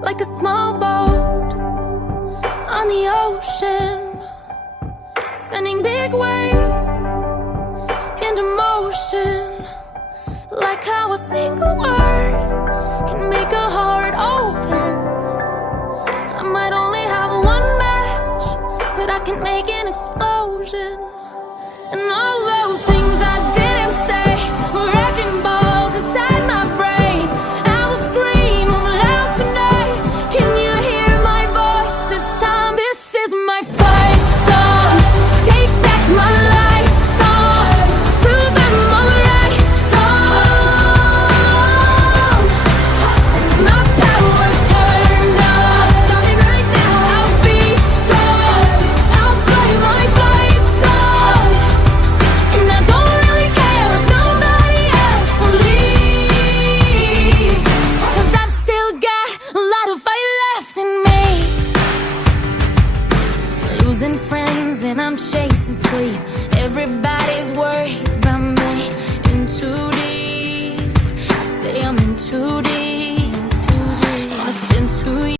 like a small boat on the ocean, sending big waves into motion. Like how a single word can make a heart open. I might only have one match, but I can make an explosion. And all those things I didn't say were wrecking balls inside my brain. I will scream loud tonight. Can you hear my voice this time? This is my fight song. Take back my life song. Prove I'm alright song. My power's turned on. Starting right now. I'll be strong. I'll play my fight song. And I don't really care if nobody else believes, 'cause I've still got a lot of fight left in me. Losing friends and I'm chasing sleep. Everybody's worried about me.